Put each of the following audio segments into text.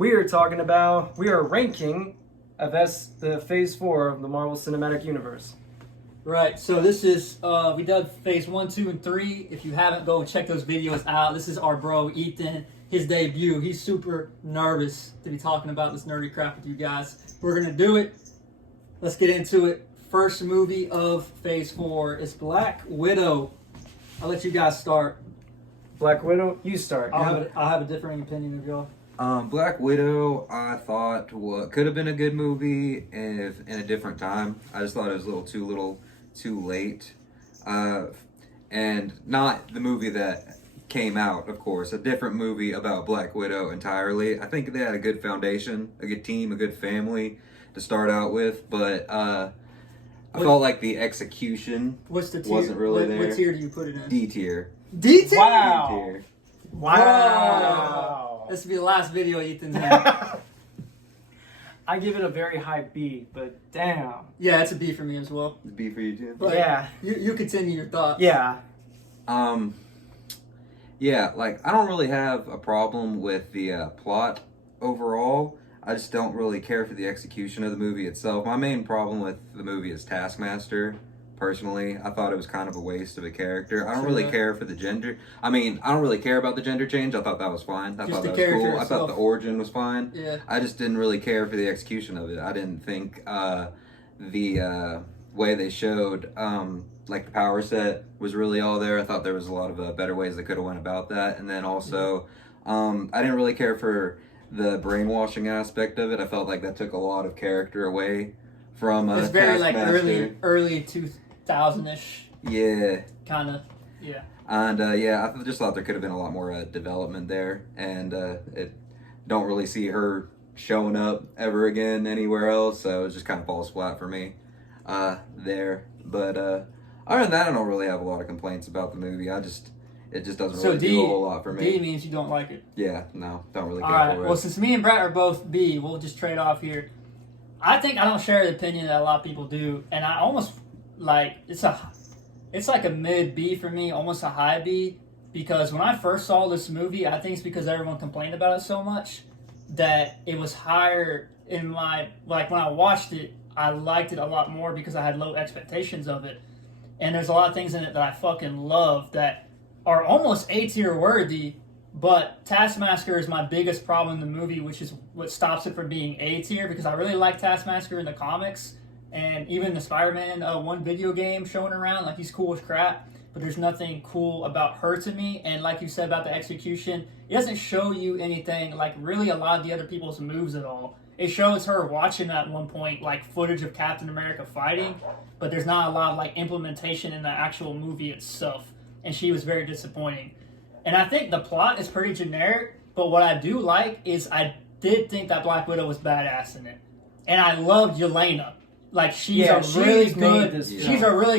We are ranking the Phase 4 of the Marvel Cinematic Universe. Right, so this is, we did Phase 1, 2, and 3. If you haven't, go and check those videos out. This is our bro, Ethan, his debut. He's super nervous to be talking about this nerdy crap with you guys. We're going to do it. Let's get into it. First movie of Phase 4 is Black Widow. I'll let you guys start. Black Widow, you start. I'll have a differing opinion of y'all. Black Widow, I thought could have been a good movie if in a different time. I just thought it was a little too late, and not the movie that came out. Of course, a different movie about Black Widow entirely. I think they had a good foundation, a good team, a good family to start out with, but I felt like the execution wasn't really there. What tier do you put it in? D tier. D tier. Wow. D tier. Wow. This will be the last video Ethan's in. I give it a very high B, but damn. Yeah, it's a B for me as well. B for you too. But yeah. You continue your thoughts. Yeah. Yeah, like, I don't really have a problem with the plot overall. I just don't really care for the execution of the movie itself. My main problem with the movie is Taskmaster. Personally, I thought it was kind of a waste of a character. I don't really care for the gender. I mean, I don't really care about the gender change. I thought that was fine. I thought that was cool. I thought the origin was fine. Yeah. I just didn't really care for the execution of it. I didn't think the way they showed like the power set was really all there. I thought there was a lot of better ways they could have went about that. And then also, I didn't really care for the brainwashing aspect of it. I felt like that took a lot of character away from it's very Taskmaster. like early 2000-ish. Yeah. Kind of. Yeah. And yeah, I just thought there could have been a lot more development there, and it don't really see her showing up ever again anywhere else, so it just kind of falls flat for me there. But other than that, I don't really have a lot of complaints about the movie. It just doesn't really do a whole lot for me. D means you don't like it. Yeah, no, don't really care for it. Well, since me and Brett are both B, we'll just trade off here. I think I don't share the opinion that a lot of people do, and I almost like it's like a mid B for me, almost a high B, because when I first saw this movie, I think it's because everyone complained about it so much that it was higher in my, like when I watched it, I liked it a lot more because I had low expectations of it. And there's a lot of things in it that I fucking love that are almost A tier worthy, but Taskmaster is my biggest problem in the movie, which is what stops it from being A tier, because I really like Taskmaster in the comics, and even the Spider-Man 1 video game showing around, like he's cool as crap, but there's nothing cool about her to me. And like you said about the execution, it doesn't show you anything, like really a lot of the other people's moves at all. It shows her watching at one point, like footage of Captain America fighting, but there's not a lot of like implementation in the actual movie itself, and she was very disappointing. And I think the plot is pretty generic, but what I do like is I did think that Black Widow was badass in it. And I loved Yelena. Like, she's a really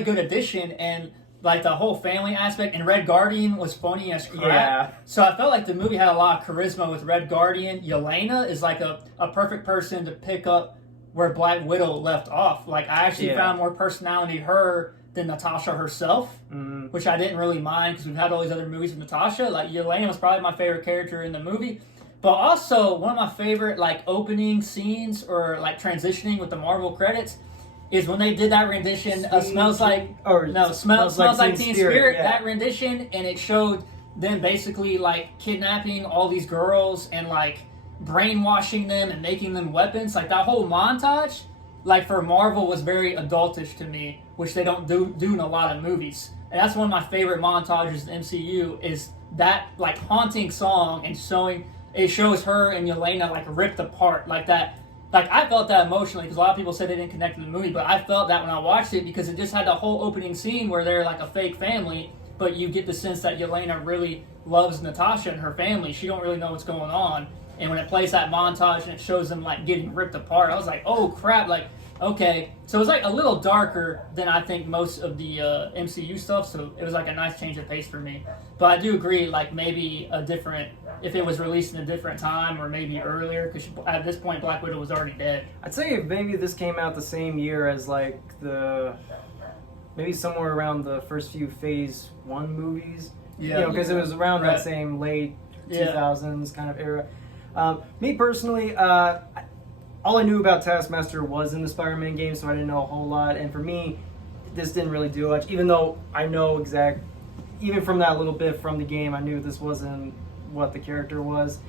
good addition, and like the whole family aspect, and Red Guardian was funny as crap. Yeah. So I felt like the movie had a lot of charisma with Red Guardian. Yelena is like a perfect person to pick up where Black Widow left off. Like, I actually found more personality in her than Natasha herself, which I didn't really mind because we've had all these other movies with Natasha. Like, Yelena was probably my favorite character in the movie. But also, one of my favorite like opening scenes or like transitioning with the Marvel credits is when they did that rendition of Smells Like Teen Spirit, yeah. that rendition, and it showed them basically like kidnapping all these girls and like brainwashing them and making them weapons. Like that whole montage, like for Marvel, was very adultish to me, which they don't do in a lot of movies. And that's one of my favorite montages in MCU is that like haunting song and it shows her and Yelena like ripped apart like that. Like, I felt that emotionally because a lot of people said they didn't connect to the movie, but I felt that when I watched it because it just had the whole opening scene where they're like a fake family, but you get the sense that Yelena really loves Natasha and her family. She don't really know what's going on. And when it plays that montage and it shows them like getting ripped apart, I was like, oh crap, like, okay. So it was like a little darker than I think most of the MCU stuff, so it was like a nice change of pace for me. But I do agree, like maybe if it was released in a different time or maybe earlier, because at this point Black Widow was already dead. I'd say maybe this came out the same year as like maybe somewhere around the first few Phase 1 movies. Yeah. Because it was around that same late 2000s kind of era. Me personally, all I knew about Taskmaster was in the Spider-Man game, so I didn't know a whole lot. And for me, this didn't really do much, even though I know even from that little bit from the game, I knew this wasn't what the character was.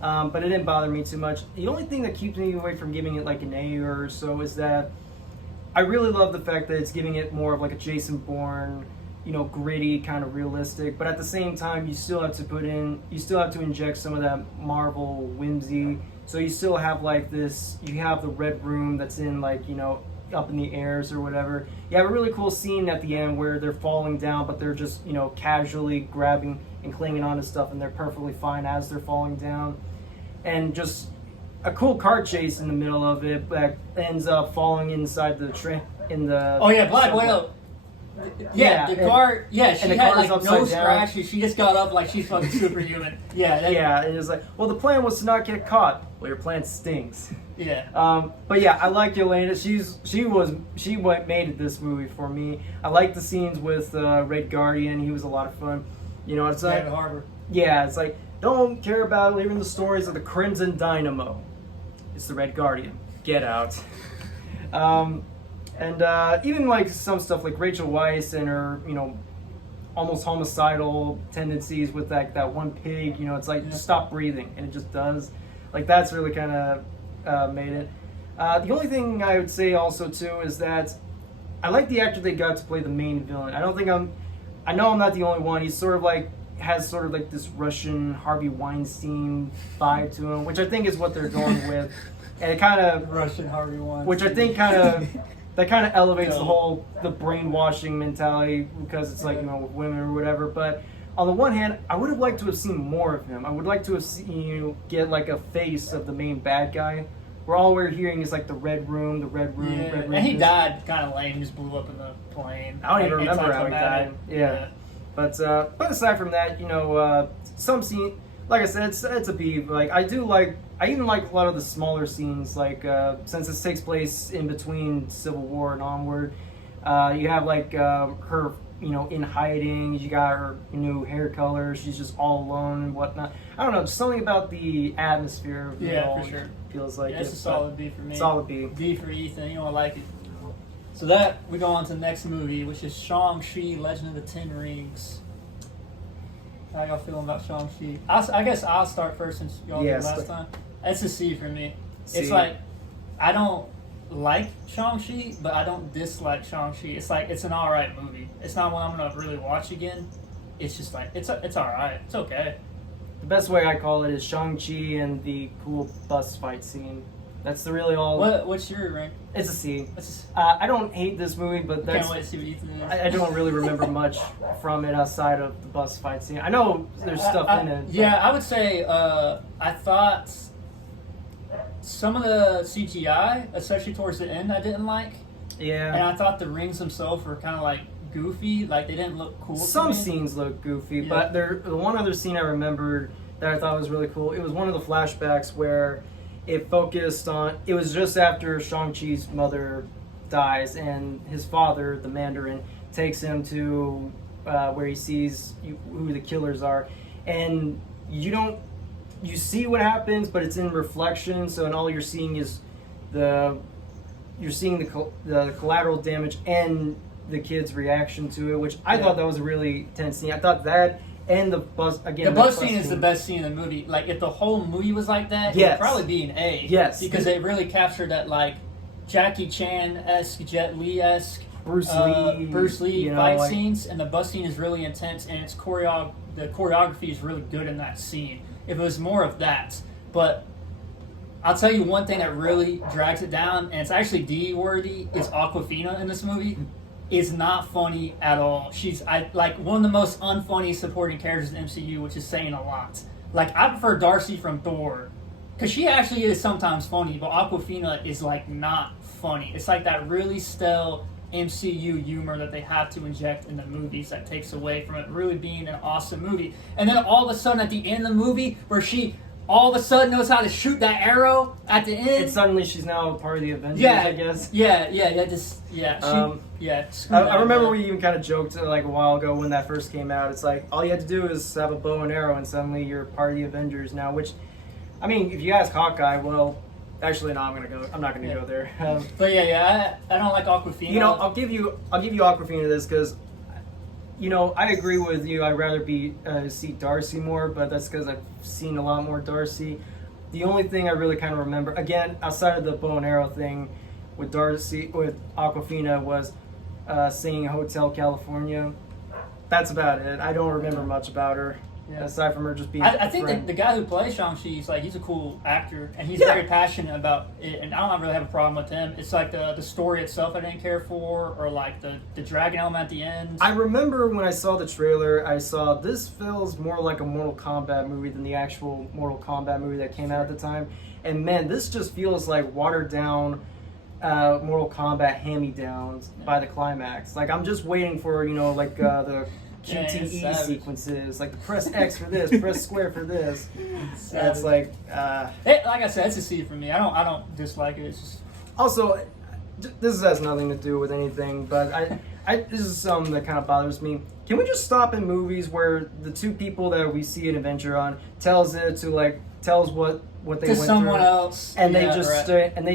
But it didn't bother me too much. The only thing that keeps me away from giving it like an A or so is that I really love the fact that it's giving it more of like a Jason Bourne, gritty, kind of realistic. But at the same time, you still have to inject some of that Marvel whimsy. So you still have like this, you have the Red Room that's in like, up in the airs or whatever. You have a really cool scene at the end where they're falling down, but they're just, casually grabbing and clinging onto stuff, and they're perfectly fine as they're falling down. And just a cool car chase in the middle of it that ends up falling inside the train in the. Oh yeah, Black Widow. Yeah, the car. Yeah, she and the had car is like upside no down. scratches. She just got up like she's fucking superhuman. Yeah. Yeah, and it's like, well, the plan was to not get caught. Well, your plan stinks. Yeah. But yeah, I like Yelena. She made this movie for me. I like the scenes with Red Guardian. He was a lot of fun. It's like David Harbour. Yeah, it's like, don't care about leaving the stories of the Crimson Dynamo. It's the Red Guardian. Get out. And even like some stuff like Rachel Weisz and her, almost homicidal tendencies with that one pig. It's like, just stop breathing, and it just does. Like, that's really kind of made it. The only thing I would say also too is that I like the actor they got to play the main villain. I know I'm not the only one. He's has this Russian Harvey Weinstein vibe to him, which I think is what they're going with. And it kind of Russian Harvey Weinstein. Which I think that kind of elevates the brainwashing mentality, because it's like, with women or whatever. But on the one hand, I would have liked to have seen more of him. I would like to have seen get like a face of the main bad guy. Where all we're hearing is like the Red Room, Red Room. And he died kind of lame, just blew up in the plane. I don't even remember how he died. Yeah. But aside from that, some scene, like I said, it's a B. Like, I even like a lot of the smaller scenes. Like, since this takes place in between Civil War and onward, you have like her, in hiding. You got her new hair color. She's just all alone and whatnot. I don't know, just something about the atmosphere of it all for sure. Feels like it's a solid B for me. Solid B. D for Ethan. You don't like it. So that, we go on to the next movie, which is Shang-Chi, Legend of the Ten Rings. How y'all feeling about Shang-Chi? I guess I'll start first since y'all did last time. It's a C for me. C. It's like, I don't like Shang-Chi, but I don't dislike Shang-Chi. It's like, it's an alright movie. It's not one I'm going to really watch again. It's just like, it's alright. It's okay. The best way I call it is Shang-Chi and the cool bus fight scene. That's the really all. What's your rank? It's a C. I don't hate this movie, but can't wait to see what Ethan is. I don't really remember much from it outside of the bus fight scene. I know there's stuff in it. Yeah, I would say I thought some of the CGI, especially towards the end, I didn't like. Yeah. And I thought the rings themselves were kind of like goofy, like they didn't look cool. Some scenes look goofy, but the one other scene I remembered that I thought was really cool. It was one of the flashbacks where it focused on. It was just after Shang-Chi's mother dies, and his father, the Mandarin, takes him to where he sees who the killers are, and you see what happens, but it's in reflection. So, and all you're seeing is the collateral damage and the kid's reaction to it, which I thought that was a really tense scene. I thought that, and the bus again. The bus scene is the best scene in the movie. Like, if the whole movie was like that, it would probably be an A. Yes, because they really captured that like Jackie Chan-esque, Jet Li-esque, Bruce Lee fight scenes, and the bus scene is really intense, and the choreography is really good in that scene. If it was more of that, but I'll tell you one thing that really drags it down, and it's actually D-worthy, is Awkwafina in this movie. Is not funny at all. She's like one of the most unfunny supporting characters in the MCU, which is saying a lot. Like, I prefer Darcy from Thor, because she actually is sometimes funny, but Awkwafina is like not funny. It's like that really stale MCU humor that they have to inject in the movies that takes away from it really being an awesome movie. And then all of a sudden at the end of the movie, where she all of a sudden knows how to shoot that arrow at the end. And suddenly she's now part of the Avengers, I guess. I remember we even kind of joked like a while ago when that first came out. It's like, all you had to do is have a bow and arrow and suddenly you're part of the Avengers now, which I mean, if you ask Hawkeye, well, actually, no, I'm not gonna go there. But I don't like Aquafina. You know, I'll give you Aquafina this because, you know, I agree with you. I'd rather see Darcy more, but that's because I've seen a lot more Darcy. The only thing I really kind of remember, again, outside of the bow and arrow thing, with Aquafina was singing Hotel California. That's about it. I don't remember much about her. Yeah. Aside from her just being I think that the guy who plays Shang-Chi, he's a cool actor, and he's very passionate about it, and I don't really have a problem with him. It's like the story itself I didn't care for, or like the dragon element at the end. I remember when I saw the trailer, I saw this feels more like a Mortal Kombat movie than the actual Mortal Kombat movie that came out at the time. And man, this just feels like watered down Mortal Kombat hand-me-downs by the climax. Like, I'm just waiting for, you know, like the QTE sequences, like press X for this, press square for this. It's like, like I said, it's a C for me. I don't dislike it. It's just also, this has nothing to do with anything, but this is something that kind of bothers me. Can we just stop in movies where the two people that we see an adventure on tells what they to went someone through, else, and they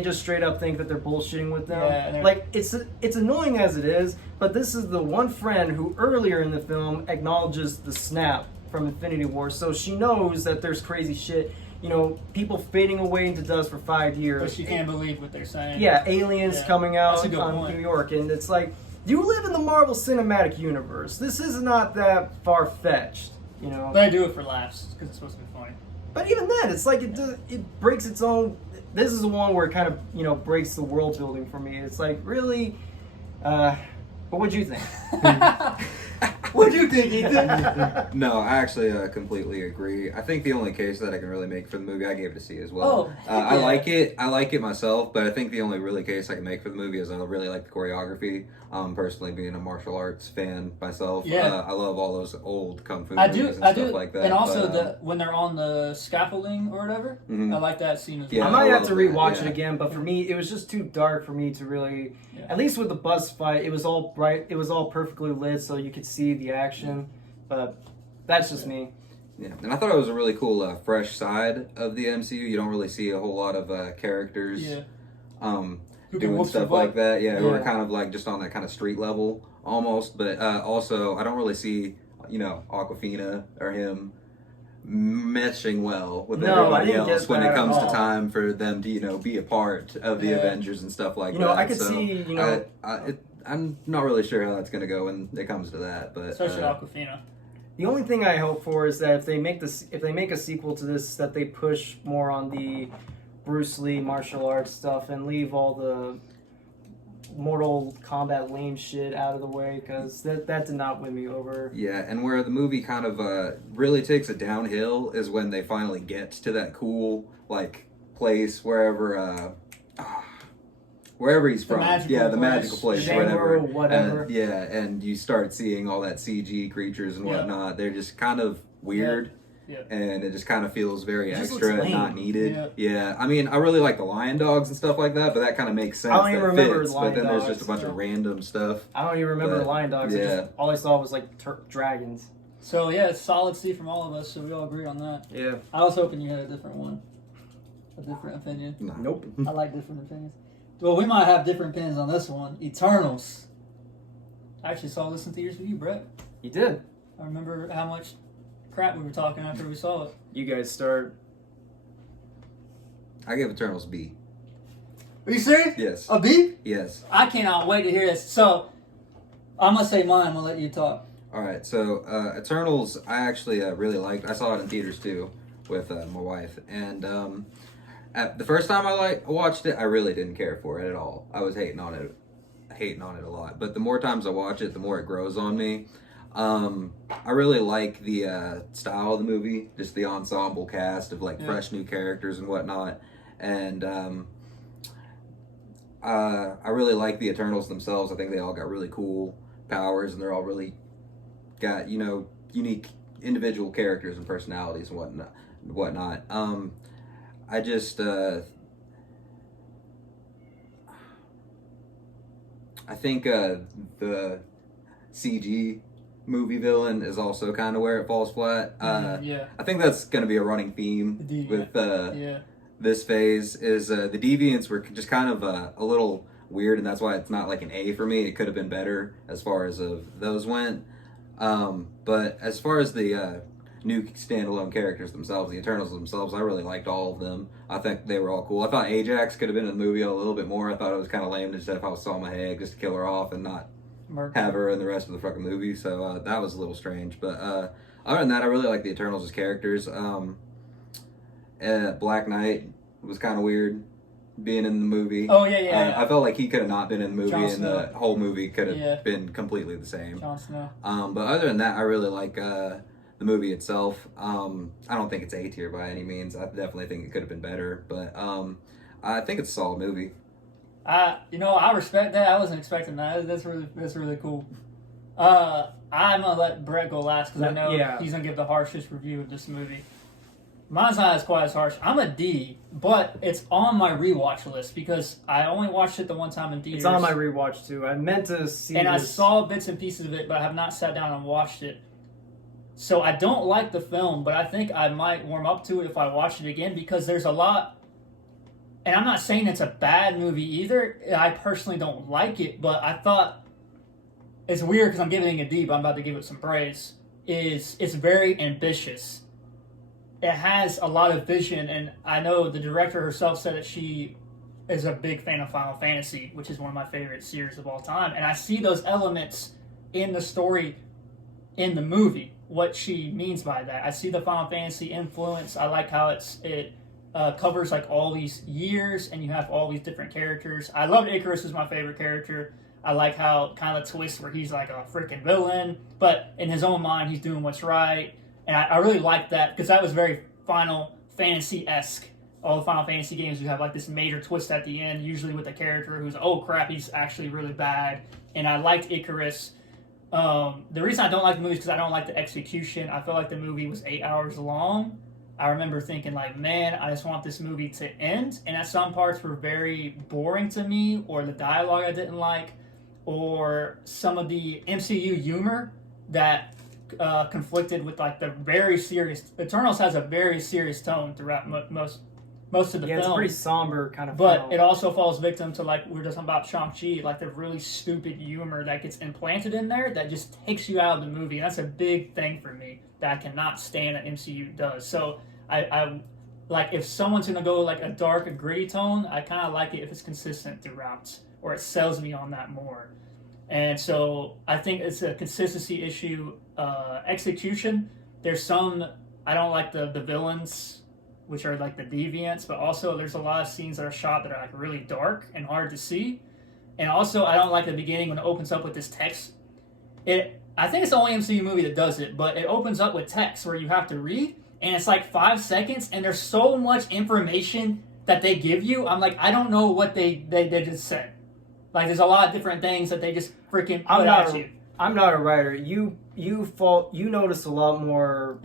just straight up think that they're bullshitting with them. Yeah, like it's annoying as it is, but this is the one friend who earlier in the film acknowledges the snap from Infinity War, so she knows that there's crazy shit. You know, people fading away into dust for 5 years. But she can't believe what they're saying. Yeah, aliens coming out on point. New York, and it's like, you live in the Marvel Cinematic Universe. This is not that far-fetched, you know. But I do it for laughs, because it's supposed to be funny. But even then, it's like it breaks its own. This is the one where it kind of, you know, breaks the world building for me. It's like, really. But what'd you think? What'd you think, Ethan? No, I actually completely agree. I think the only case that I can really make for the movie, I gave it a C as well. I like it. I like it myself, but I think the only really case I can make for the movie is I really like the choreography. Personally, being a martial arts fan myself, I love all those old kung fu movies and stuff like that. And also when they're on the scaffolding or whatever, I like that scene as well. I might have to rewatch it again, but for me, it was just too dark for me to really. At least with the bus fight, it was all bright. It was all perfectly lit, so you could see the action. But that's just me. Yeah, and I thought it was a really cool, fresh side of the MCU. You don't really see a whole lot of characters doing stuff like that. Yeah, who are kind of like just on that kind of street level almost. But also, I don't really see, you know, Aquafina or him meshing well with everybody else when it comes to time for them to, you know, be a part of the Avengers and stuff like that. You know, I could see, you know, I'm not really sure how that's going to go when it comes to that, but especially Aquafina. The only thing I hope for is that if they make a sequel to this, that they push more on the Bruce Lee martial arts stuff and leave all the Mortal Kombat lame shit out of the way, because that did not win me over. Yeah, and where the movie kind of really takes it downhill is when they finally get to that cool like place wherever he's from. The magical place, whatever. And you start seeing all that CG creatures and whatnot. They're just kind of weird. Yeah. And it just kind of feels very extra and not needed. Yeah. I mean, I really like the lion dogs and stuff like that, but that kind of makes sense. I don't even remember fits, lion but then dogs, there's just a bunch of random stuff. I don't even remember the lion dogs. All I saw was like dragons. So yeah, it's solid C from all of us. So we all agree on that. Yeah. I was hoping you had a different one, a different opinion. No. Nope. I like different opinions. Well, we might have different opinions on this one. Eternals. I actually saw this in theaters with you, Brett. You did. I remember how much crap we were talking after we saw it. You guys start. I give Eternals B. Are you serious? Yes. A B? Yes. I cannot wait to hear this. So, I'm going to say mine. I'm going to let you talk. All right. So, Eternals, I actually really liked. I saw it in theaters too with my wife. And the first time I watched it, I really didn't care for it at all. I was hating on it a lot. But the more times I watch it, the more it grows on me. I really like the style of the movie, just the ensemble cast of like fresh new characters and whatnot, and I really like the Eternals themselves. I think they all got really cool powers, and they're all really got, you know, unique individual characters and personalities and whatnot. I just I think the CG movie villain is also kind of where it falls flat. Yeah. I think that's going to be a running theme with this phase. Is the deviants were just kind of a little weird, and that's why it's not like an A for me. It could have been better as far as those went. But as far as the new standalone characters themselves, the Eternals themselves, I really liked all of them. I think they were all cool. I thought Ajax could have been in the movie a little bit more. I thought it was kind of lame to just have Salma Hayek just to kill her off and not have her in the rest of the fucking movie. So that was a little strange. But other than that, I really like the Eternals as characters. Black Knight was kind of weird being in the movie. Oh, yeah. I felt like he could have not been in the movie, and the whole movie could have Yeah. been completely the same. Jon Snow. But other than that, I really like the movie itself. I don't think it's A tier by any means. I definitely think it could have been better, but I think it's a solid movie. I respect that. I wasn't expecting that. That's really cool. I'm gonna let Brett go last because I know he's gonna give the harshest review of this movie. Mine's not as quite as harsh. I'm a D, but it's on my rewatch list because I only watched it the one time in theaters. It's on my rewatch too. I meant to see and this. I saw bits and pieces of it, but I have not sat down and watched it. So I don't like the film, but I think I might warm up to it if I watch it again because there's a lot. And I'm not saying it's a bad movie either. I personally don't like it, but I thought it's weird because I'm giving it a D, but I'm about to give it some praise. It's very ambitious. It has a lot of vision, and I know the director herself said that she is a big fan of Final Fantasy, which is one of my favorite series of all time. And I see those elements in the story in the movie, what she means by that. I see the Final Fantasy influence. I like how it covers like all these years, and you have all these different characters. I love Icarus is my favorite character. I like how kind of twist where he's like a freaking villain, but in his own mind he's doing what's right. And I really like that because that was very Final Fantasy-esque. All the Final Fantasy games, you have like this major twist at the end, usually with a character who's, oh crap, he's actually really bad. And I liked Icarus. The reason I don't like the movie is because I don't like the execution. I feel like the movie was 8 hours long. I remember thinking like, man, I just want this movie to end. And at some parts were very boring to me, or the dialogue I didn't like, or some of the MCU humor that conflicted with like the very serious. Eternals has a very serious tone throughout most of the film. It's a pretty somber kind of but film. It also falls victim to, like we were just talking about Shang-Chi, like the really stupid humor that gets implanted in there that just takes you out of the movie. And that's a big thing for me that I cannot stand that MCU does. So I like, if someone's gonna go like a dark, gritty tone, I kind of like it if it's consistent throughout, or it sells me on that more. And so I think it's a consistency issue. Execution, there's some, I don't like the villains, which are like the deviants, but also there's a lot of scenes that are shot that are like really dark and hard to see. And also I don't like the beginning when it opens up with this text. I think it's the only MCU movie that does it, but it opens up with text where you have to read, and it's like 5 seconds, and there's so much information that they give you. I'm like, I don't know what they just said. Like, there's a lot of different things that they just freaking put at you. I'm not a writer. You notice a lot more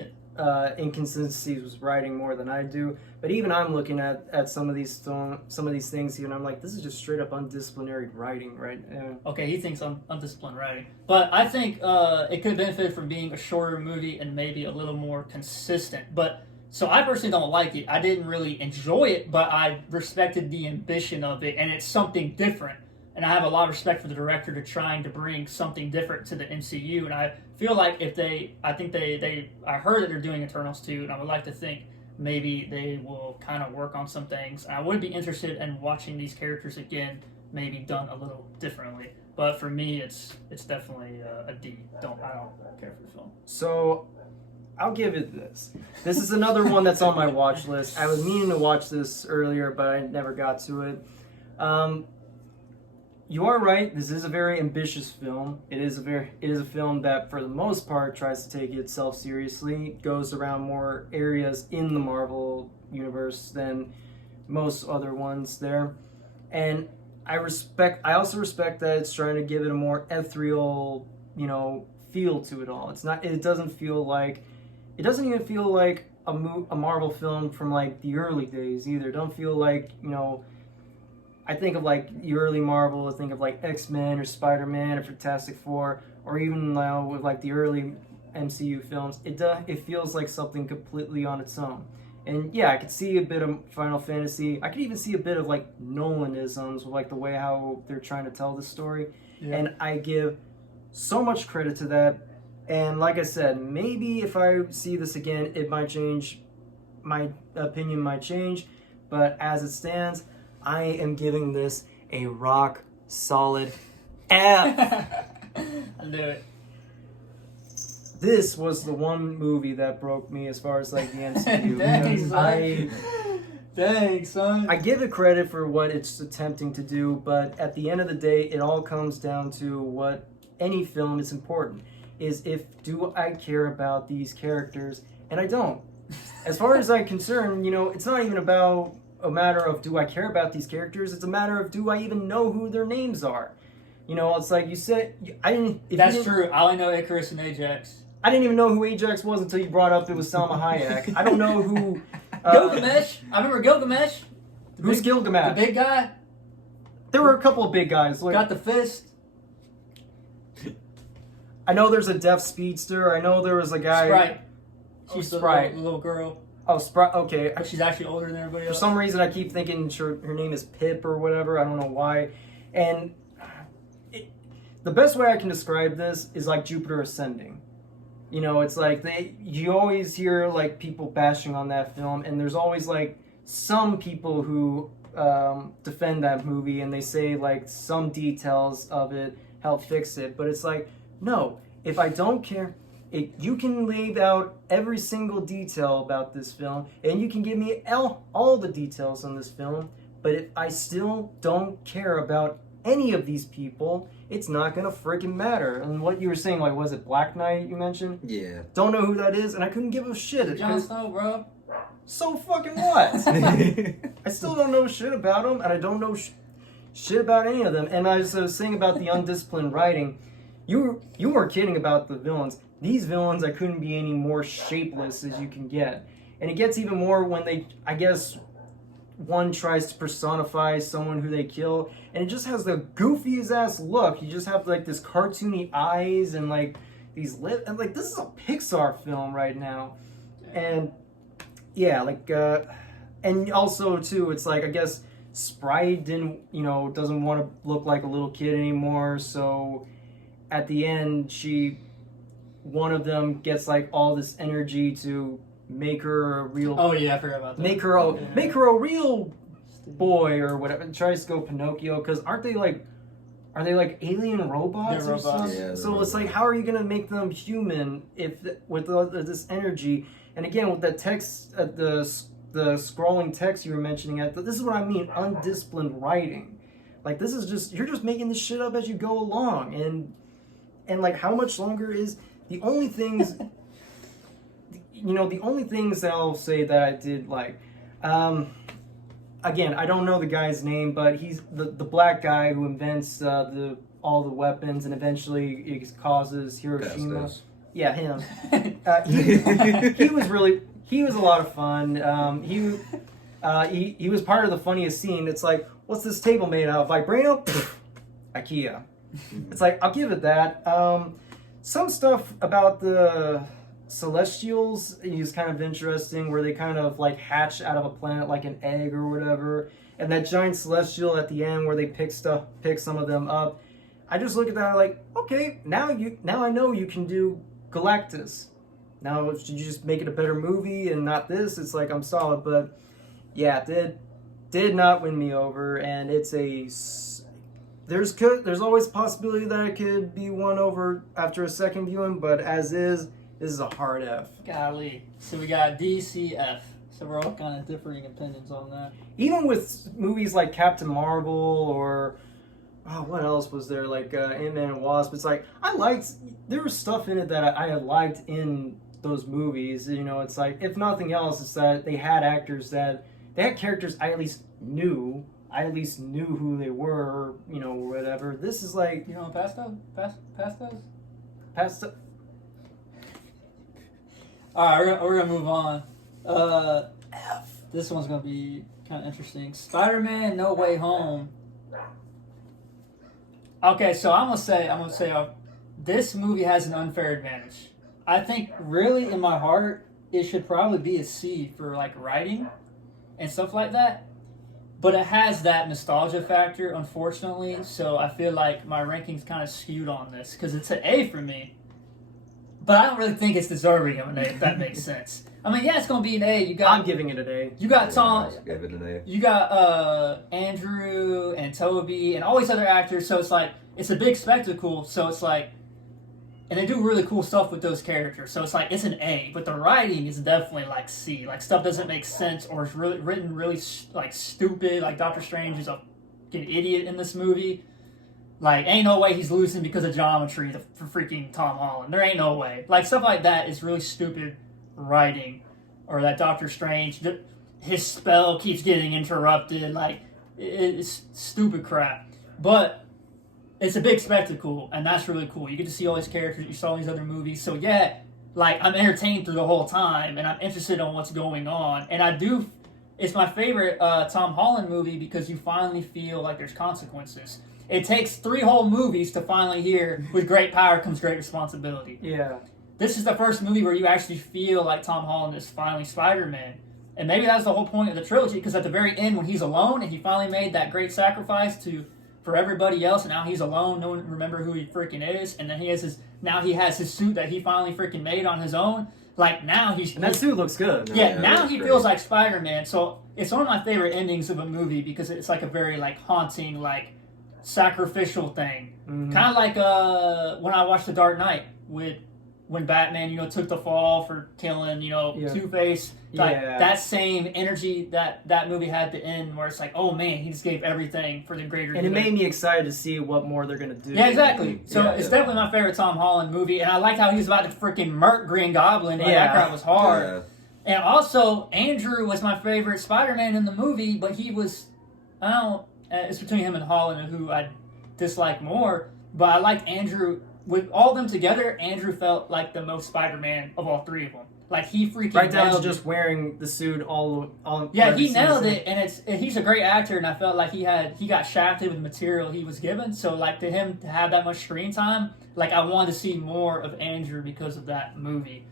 inconsistencies with writing more than I do. But even I'm looking at some of these things here, and I'm like, this is just straight up undisciplinary writing, right? Okay, he thinks I'm undisciplined writing, but I think it could benefit from being a shorter movie and maybe a little more consistent. But so I personally don't like it. I didn't really enjoy it, but I respected the ambition of it, and it's something different. And I have a lot of respect for the director to trying to bring something different to the MCU. And I feel like I heard that they're doing Eternals too, and I would like to think maybe they will kind of work on some things. I would be interested in watching these characters again, maybe done a little differently. But for me, it's definitely a D. I don't care for the film. So I'll give it this. This is another one that's on my watch list. I was meaning to watch this earlier, but I never got to it. You are right. This is a very ambitious film. It is a film that, for the most part, tries to take itself seriously. Goes around more areas in the Marvel universe than most other ones there, and I also respect that it's trying to give it a more ethereal, feel to it all. It doesn't even feel like a Marvel film from like the early days either. Don't feel like I think of like the early Marvel, I think of like X-Men or Spider-Man or Fantastic Four, or even now with like the early MCU films, it feels like something completely on its own. And yeah, I could see a bit of Final Fantasy. I could even see a bit of like Nolanisms, with like the way how they're trying to tell the story. Yeah. And I give so much credit to that. And like I said, maybe if I see this again, it might change. My opinion might change. But as it stands, I am giving this a rock solid F. I knew it. This was the one movie that broke me as far as like the MCU. Dang, because son. Dang, son. I give it credit for what it's attempting to do, but at the end of the day, it all comes down to what any film is important. Is do I care about these characters? And I don't. As far as I'm concerned, it's not even about a matter of do I care about these characters. It's a matter of do I even know who their names are. It's like you said. I didn't. That's true. I only know Icarus and Ajax. I didn't even know who Ajax was until you brought up it was Salma Hayek. I don't know who. Gilgamesh. I remember Gilgamesh. Who's Gilgamesh? The big guy. There were a couple of big guys. Like, Got the fist. I know there's a deaf speedster. I know there was a guy. Sprite. Oh, She's Sprite. the little girl. Oh, Sprite. Okay. But she's actually older than everybody For else. some reason, I keep thinking her name is Pip or whatever. I don't know why. And the best way I can describe this is like Jupiter Ascending. It's like you always hear like people bashing on that film, and there's always like some people who defend that movie, and they say like some details of it help fix it. But it's like, no, if I don't care, you can lay out every single detail about this film, and you can give me all the details on this film, but if I still don't care about any of these people, it's not gonna freaking matter. And what you were saying, like, was it Black Knight you mentioned? Yeah. Don't know who that is, and I couldn't give a shit. Jon Snow, bro. So fucking what? I still don't know shit about him, and I don't know shit about any of them. And I was saying about the undisciplined writing. You weren't kidding about the villains. These villains, I couldn't be any more shapeless as you can get. And it gets even more when they, I guess, one tries to personify someone who they kill, and it just has the goofiest ass look. You just have like this cartoony eyes and like these lips, and like this is a Pixar film right now. And yeah, like and also too, it's like I guess Sprite doesn't want to look like a little kid anymore, so at the end one of them gets like all this energy to make her a real. Oh yeah, I forgot about that. Make her a real boy or whatever. And tries to go Pinocchio, because are they like alien robots? They're or robots. something? Yeah, So it's like, how are you gonna make them human with all this energy? And again, with the text, the scrolling text you were mentioning, this is what I mean, undisciplined writing. Like this is you're just making this shit up as you go along, and like how much longer is the only things. The only things that I'll say that I did like, again, I don't know the guy's name, but he's the black guy who invents all the weapons and eventually it causes Hiroshima. Festus. Yeah, him. He was a lot of fun. He was part of the funniest scene. It's like, what's this table made out of? Vibranium? IKEA. It's like, I'll give it that. Some stuff about the Celestials is kind of interesting, where they kind of like hatch out of a planet like an egg or whatever, and that giant celestial at the end where they pick some of them up. I just look at that like, okay, now I know you can do Galactus. Now if you just make it a better movie and not this, it's like I'm solid. But yeah, it did not win me over, and it's there's always a possibility that it could be won over after a second viewing, but as is. This is a hard F. Golly. So we got DCF. So we're all kind of differing opinions on that. Even with movies like Captain Marvel or what else was there? Like Ant-Man and Wasp. It's like there was stuff in it that I had liked in those movies. It's like, if nothing else, it's that they had characters I at least knew. I at least knew who they were, or whatever. This is like, Pasta? past. All right, we're gonna move on. F. This one's gonna be kind of interesting. Spider-Man: No Way Home. Okay, so I'm gonna say, this movie has an unfair advantage. I think, really, in my heart, it should probably be a C for like writing and stuff like that. But it has that nostalgia factor, unfortunately. So I feel like my ranking's kind of skewed on this because it's an A for me. But I don't really think it's deserving of an A, if that makes sense. I mean, yeah, it's gonna be an A. I'm giving it an A. You got Tom. Give it an A. You got Andrew and Toby and all these other actors. So it's like it's a big spectacle. So it's like, and they do really cool stuff with those characters. So it's like it's an A. But the writing is definitely like C. Like stuff doesn't make sense or is really written really like stupid. Like Doctor Strange is a fucking idiot in this movie. Like, ain't no way he's losing because of geometry for freaking Tom Holland. There ain't no way. Like, stuff like that is really stupid writing. Or that Doctor Strange, his spell keeps getting interrupted. Like, it's stupid crap. But it's a big spectacle, and that's really cool. You get to see all these characters you saw in these other movies. So, yeah, like, I'm entertained through the whole time, and I'm interested in what's going on. And it's my favorite Tom Holland movie because you finally feel like there's consequences. It takes 3 whole movies to finally hear, with great power comes great responsibility. Yeah. This is the first movie where you actually feel like Tom Holland is finally Spider-Man. And maybe that's the whole point of the trilogy, because at the very end, when he's alone and he finally made that great sacrifice for everybody else, and now he's alone, no one remember who he freaking is, and then he has his suit that he finally freaking made on his own. Like, now And that suit looks good. Yeah, now he feels like Spider-Man. So it's one of my favorite endings of a movie because it's like a very like haunting, like sacrificial thing. Mm-hmm. Kind of like when I watched The Dark Knight when Batman, took the fall for killing, Two-Face. Like that same energy that movie had at the end, where it's like, oh man, he just gave everything for the greater good. And it made me excited to see what more they're gonna do. Yeah, exactly. So it's definitely my favorite Tom Holland movie, and I like how he was about to freaking murk Green Goblin. Like, that crap was hard. Yeah. And also, Andrew was my favorite Spider-Man in the movie, but he was, it's between him and Holland who I dislike more. But I liked Andrew. With all of them together, Andrew felt like the most Spider-Man of all 3 of them. Like, he freaking right down to nailed just wearing the suit all yeah, he nailed it, and he's a great actor, and I felt like he got shafted with the material he was given. So, like, to him to have that much screen time, like, I wanted to see more of Andrew because of that movie.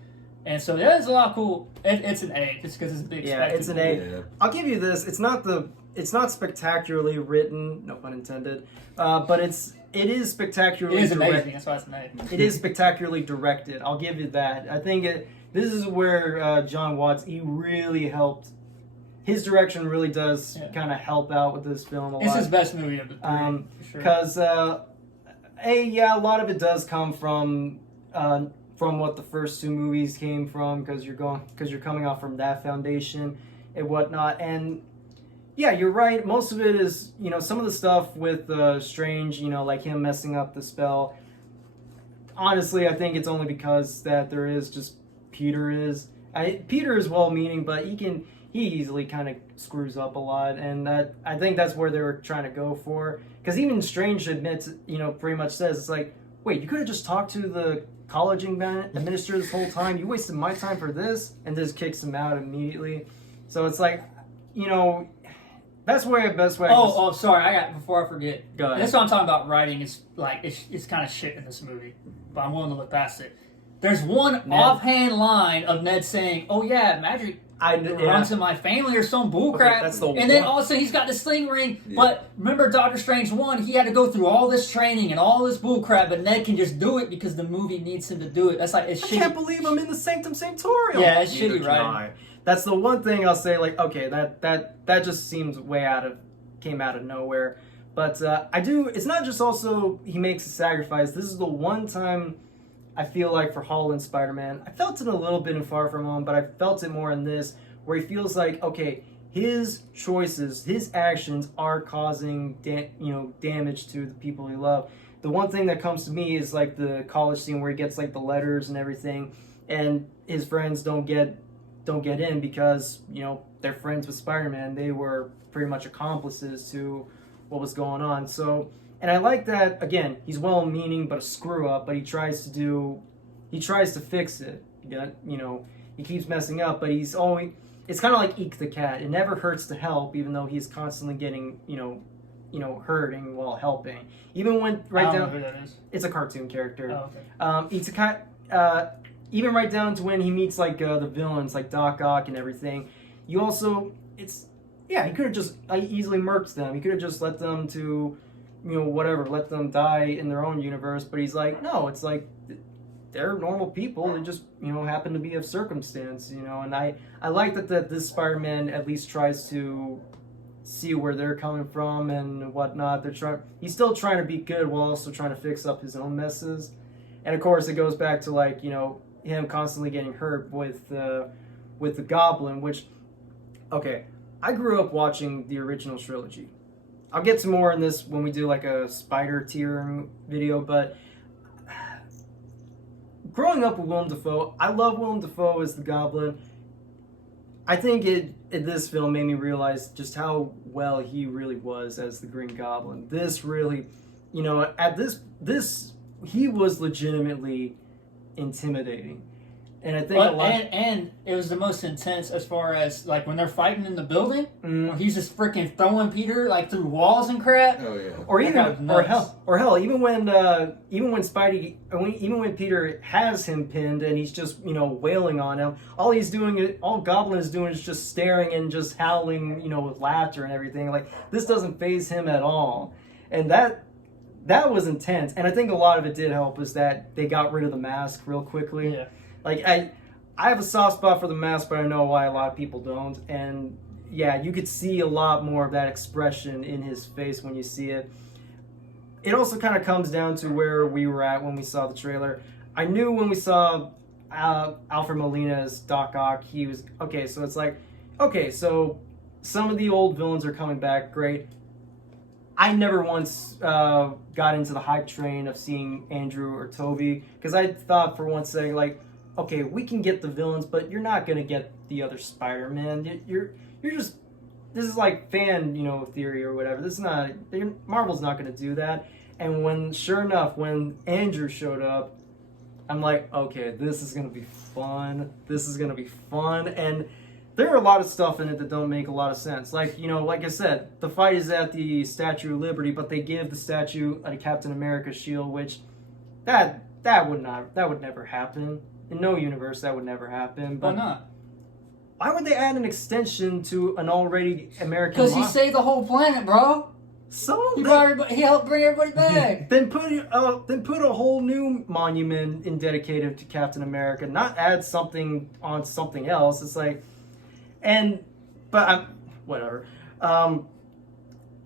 And so there's a lot of cool. It's an A just because it's a big spectacle. It's an A. Yeah. I'll give you this. It's not spectacularly written, no pun intended, but it is spectacularly. It is amazing. That's why it's an A. It is spectacularly directed. I'll give you that. I think this is where John Watts, he really helped. His direction really does kind of help out with this film a lot. It's his best movie of the 3, for sure. Because a lot of it does come from what the first 2 movies came from, because you're coming off from that foundation and whatnot. And yeah, you're right. Most of it is, some of the stuff with Strange, like him messing up the spell. Honestly, I think it's only because that there is just Peter is well-meaning, but he easily kind of screws up a lot, and I think that's where they were trying to go for. Because even Strange admits, pretty much says, it's like, wait, you could have just talked to the college administrator this whole time. You wasted my time for this, and just kicks him out immediately. So it's like, best way. Sorry. Before I forget, go ahead. That's what I'm talking about. Writing is like it's kind of shit in this movie, but I'm willing to look past it. There's one offhand line of Ned saying, "Oh yeah, magic runs in my family," or some bullcrap. Okay, and then all of a sudden he's got this sling ring. Yeah. But remember, Doctor Strange 1, he had to go through all this training and all this bullcrap, but Ned can just do it because the movie needs him to do it. That's like it's shitty. I can't believe I'm in the Sanctum Sanctorium. Yeah, it's shitty writing. That's the one thing I'll say. Like, okay, that just seems came out of nowhere. But it's not just also he makes a sacrifice. This is the one time I feel like for Holland Spider-Man, I felt it a little bit in Far From Home, but I felt it more in this, where he feels like, okay, his choices, his actions are causing damage to the people he loves. The one thing that comes to me is like the college scene where he gets like the letters and everything, and his friends don't get in because they're friends with Spider-Man. They were pretty much accomplices to what was going on. So, and I like that, again, he's well-meaning but a screw-up, but he tries to fix it. He keeps messing up, but it's kind of like Eek the Cat. It never hurts to help, even though he's constantly getting hurting while helping. Even when I don't know who that is. it's a cartoon character. Oh, okay. Eek the Cat. Even right down to when he meets like the villains like Doc Ock and everything. You also he could have just easily murked them. He could have just let them to let them die in their own universe. But he's like, no, it's like they're normal people. They just happen to be of circumstance. And I like that this Spider-Man at least tries to see where they're coming from and whatnot. He's still trying to be good while also trying to fix up his own messes. And of course, it goes back to like him constantly getting hurt with the Goblin. Which, okay, I grew up watching the original trilogy. I'll get to more in this when we do like a spider tier video, but growing up with Willem Dafoe, I love Willem Dafoe as the Goblin. I think this film made me realize just how well he really was as the Green Goblin. This really, at this he was legitimately intimidating. And I think and it was the most intense as far as like when they're fighting in the building, where he's just freaking throwing Peter like through walls and crap. Oh yeah. Or hell, even when Peter has him pinned and he's just wailing on him, all Goblin is doing is just staring and just howling with laughter and everything. Like this doesn't faze him at all, and that was intense. And I think a lot of it did help is that they got rid of the mask real quickly. Yeah. Like I have a soft spot for the mask, but I know why a lot of people don't. And yeah, you could see a lot more of that expression in his face when you see it. It also kind of comes down to where we were at when we saw the trailer. I knew when we saw Alfred Molina's Doc Ock, he was okay. So it's like, okay, so some of the old villains are coming back. Great. I never once got into the hype train of seeing Andrew or Toby because I thought for one second like, okay, we can get the villains, but you're not gonna get the other Spider-Man. You're just this is like fan theory or whatever. Marvel's not gonna do that. And sure enough, when Andrew showed up, I'm like, okay, this is gonna be fun. This is gonna be fun. And there are a lot of stuff in it that don't make a lot of sense. Like like I said, the fight is at the Statue of Liberty, but they give the statue a Captain America shield, which that would never happen. In no universe, that would never happen. But why not? Why would they add an extension to an already American? Because he saved the whole planet, bro. So he helped bring everybody back. Then put a whole new monument in dedicated to Captain America. Not add something on something else. It's like, whatever. And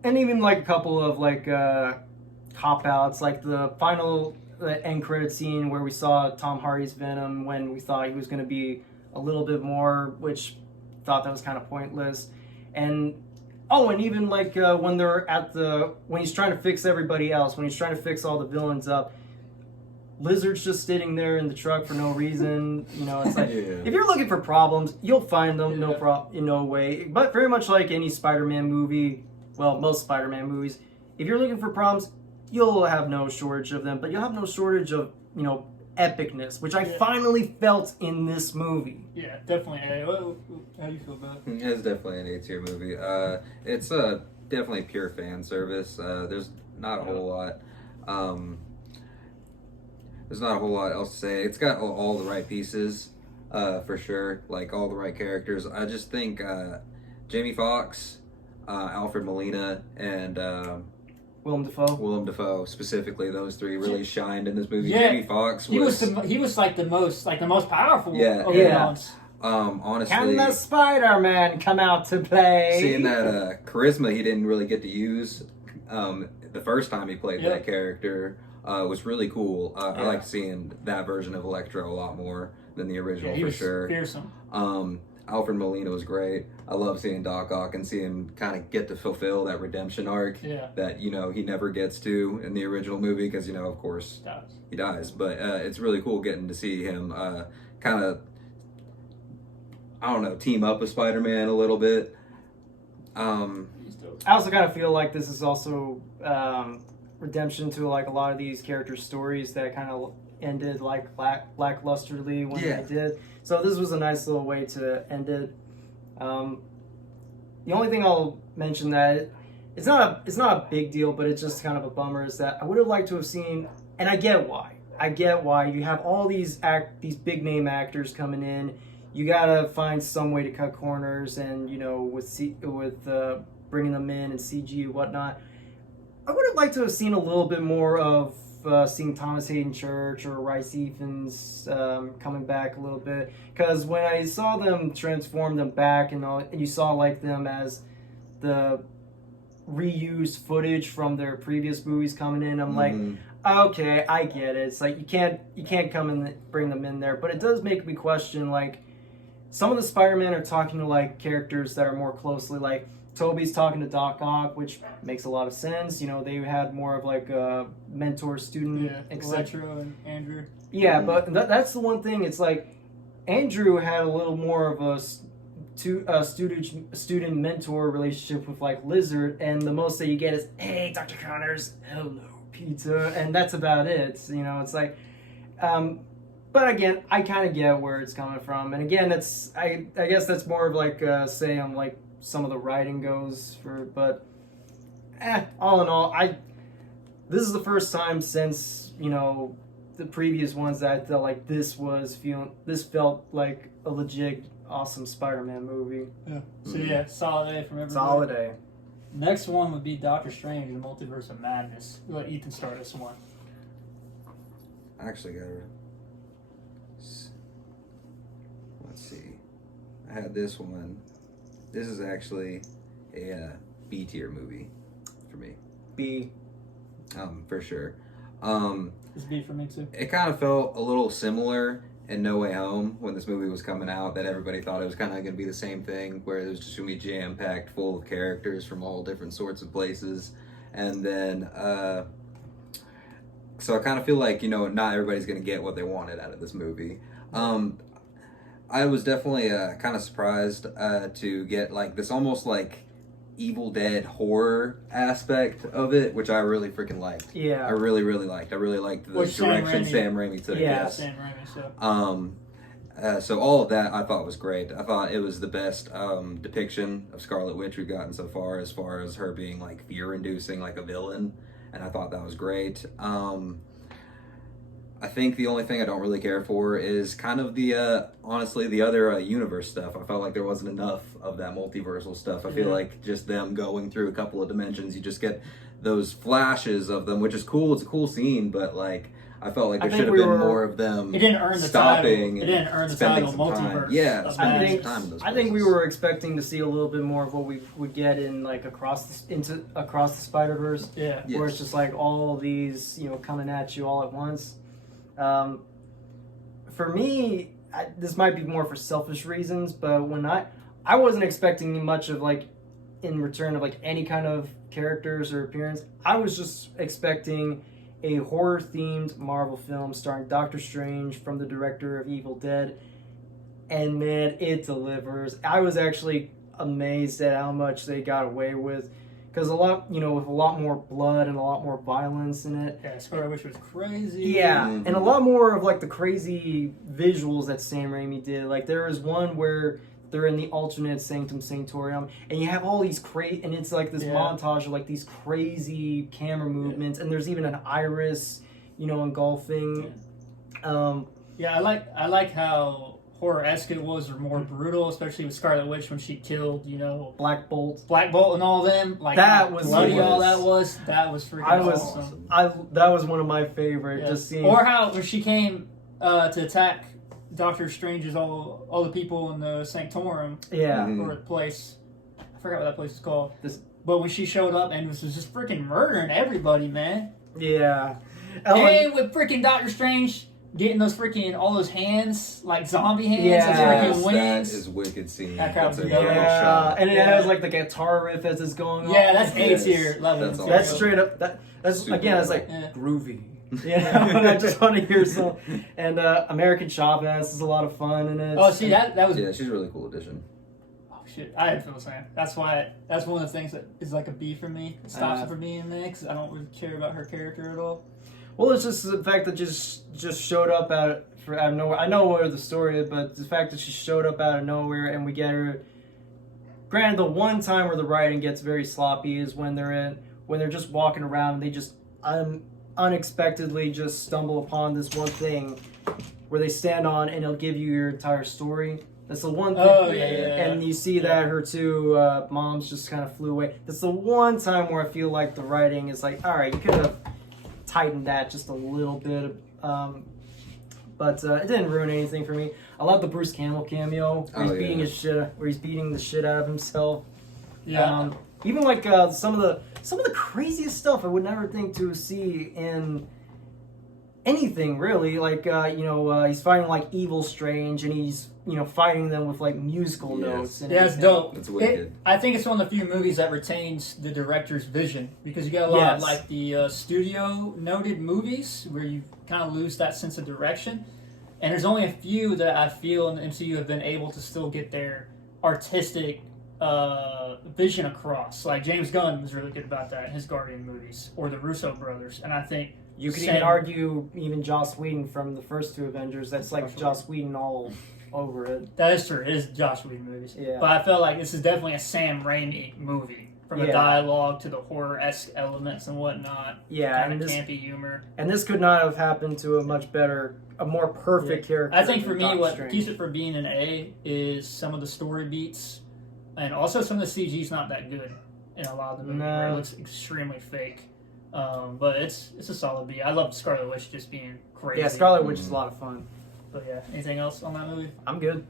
even like a couple of like cop outs, like the final. The end credit scene where we saw Tom Hardy's Venom when we thought he was going to be a little bit more, which thought that was kind of pointless. And even like when they're when he's trying to fix everybody else, when he's trying to fix all the villains up, Lizard's just sitting there in the truck for no reason. It's like if you're looking for problems, you'll find them. No way. But very much like any Spider-Man movie, well, most Spider-Man movies, if you're looking for problems, you'll have no shortage of them, but you'll have no shortage of, epicness, which I finally felt in this movie. Yeah, definitely. How do you feel about it? It's definitely an A-tier movie. It's definitely pure fan service. There's not a whole lot. There's not a whole lot else to say. It's got all the right pieces, for sure. Like all the right characters. I just think Jamie Foxx, Alfred Molina, and Willem Dafoe, specifically, those three really shined in this movie. Yeah. Jamie Foxx he was like the most powerful of the villains. Honestly, can the Spider-Man come out to play? Seeing that charisma he didn't really get to use the first time he played that character was really cool. I like seeing that version of Electro a lot more than the original for sure. Fearsome. Alfred Molina was great. I love seeing Doc Ock and seeing him kind of get to fulfill that redemption arc that he never gets to in the original movie because of course he dies. But it's really cool getting to see him kind of team up with Spider-Man a little bit. I also kind of feel like this is also redemption to like a lot of these character stories that kind of ended like lacklusterly when they did. So this was a nice little way to end it. The only thing I'll mention that it's not a big deal, but it's just kind of a bummer is that I would have liked to have seen, and I get why. I get why you have all these big name actors coming in. You gotta find some way to cut corners, and with bringing them in and CG and whatnot. I would have liked to have seen a little bit more of seeing Thomas Hayden Church or Rice Evans coming back a little bit, because when I saw them transform them back and you saw like them as the reused footage from their previous movies coming in, I'm like, okay, I get it. It's like you can't come and bring them in there, but it does make me question, like, some of the Spider-Man are talking to like characters that are more closely, like Toby's talking to Doc Ock, which makes a lot of sense. They had more of like a mentor-student, Electro and Andrew. Yeah, but that's the one thing. It's like Andrew had a little more of a student-mentor relationship with like Lizard, and the most that you get is, "Hey, Dr. Connors, hello, pizza," and that's about it. It's like, but again, I kind of get where it's coming from, and again, I guess that's more of like say on like some of the writing goes for, but all in all, this is the first time since the previous ones that I felt like this felt like a legit awesome Spider-Man movie. Yeah. So yeah, solid A from everybody. Solid A. Next one would be Doctor Strange: The Multiverse of Madness. We'll let Ethan start this one. I actually got let's see. I had this one. This is actually a B tier movie for me. B. For sure. It's B for me too. It kind of felt a little similar in No Way Home when this movie was coming out, that everybody thought it was kind of going to be the same thing, where it was just going to be jam-packed full of characters from all different sorts of places. And then, so I kind of feel like, not everybody's going to get what they wanted out of this movie. I was definitely kind of surprised to get like this almost like Evil Dead horror aspect of it, which I really freaking liked. Yeah. I really, really liked. I really liked the direction Sam Raimi took. Yeah. Yes. Sam Raimi, so. So all of that I thought was great. I thought it was the best depiction of Scarlet Witch we've gotten so far as her being like fear-inducing, like a villain, and I thought that was great. I think the only thing I don't really care for is kind of the, honestly, the other universe stuff. I felt like there wasn't enough of that multiversal stuff. I feel like just them going through a couple of dimensions, you just get those flashes of them, which is cool. It's a cool scene, but like, I felt like there should have been more of them. It didn't earn the stopping. title. It didn't earn the title multiverse. Yeah, spending I time in those think we places. were expecting to see a little bit more of what we would get in like across the Spider-Verse. Yeah. Where it's just like all these coming at you all at once. For me, this might be more for selfish reasons, but when I wasn't expecting much of like in return of like any kind of characters or appearance. I was just expecting a horror themed Marvel film starring Doctor Strange from the director of Evil Dead, and man, it delivers. I was actually amazed at how much they got away with. Because with a lot more blood and a lot more violence in it. Yeah, Scarlet Witch was crazy. Yeah, and a lot more of like the crazy visuals that Sam Raimi did. Like there is one where they're in the alternate Sanctum Sanctorum, and you have all these and it's like this montage of like these crazy camera movements, and there's even an iris, engulfing. Yeah, I like how horror-esque it was, or more brutal, especially with Scarlet Witch when she killed, Black Bolt and all them. Like that was bloody. All that was freaking awesome. That was one of my favorite. Yeah. Just seeing, or how when she came to attack Doctor Strange's all the people in the Sanctorum. Yeah. Or the place. I forgot what that place is called. But when she showed up and was just freaking murdering everybody, man. Yeah. And with freaking Doctor Strange getting all those hands, like zombie hands, and freaking wings. That is wicked scene. That That's a crowd- great shot. And it has like the guitar riff as it's going on. Yeah, that's A Yes. tier level. That's That's awesome. straight up. That's Super again. It's like Yeah. groovy. And I just want to hear some. And American Chavez is a lot of fun in it. Oh, see that was. Yeah, she's a really cool addition. Oh shit, I didn't feel the same. That's why. That's one of the things that is like a B for me. It stops it from being there because I don't really care about her character at all. Well, it's just the fact that just showed up out of nowhere. I know where the story is, but the fact that she showed up out of nowhere and we get her Granted, the one time where the writing gets very sloppy is when they're just walking around and they just unexpectedly just stumble upon this one thing where they stand on and it'll give you your entire story. That's the one thing. Oh, yeah. And you see that her two moms just kind of flew away. That's the one time where I feel like the writing is like, all right, you could have tightened that just a little bit. But it didn't ruin anything for me. I love the Bruce Campbell cameo where he's beating the shit out of himself. Yeah. Even like some of the craziest stuff I would never think to see in anything really. Like he's fighting like Evil Strange and he's fighting them with like musical notes. And yeah, it's dope. It's wicked. I think it's one of the few movies that retains the director's vision because you got a lot of like the studio noted movies where you kind of lose that sense of direction. And there's only a few that I feel in the MCU have been able to still get their artistic vision across. Like James Gunn was really good about that in his Guardian movies, or the Russo brothers. And I think you could even argue even Joss Whedon from the first two Avengers. That's like Joss Whedon all over it. That is true. It is Joss Whedon movies. Yeah. But I felt like this is definitely a Sam Raimi movie. From the dialogue to the horror-esque elements and whatnot. Yeah. Kind of campy humor. And this could not have happened to a more perfect character. I think for me, what keeps it from being an A is some of the story beats. And also some of the CG's not that good in a lot of the movies where it looks extremely fake. But it's a solid B. I love Scarlet Witch just being crazy. Yeah, Scarlet Witch is a lot of fun. But yeah, anything else on that movie? I'm good.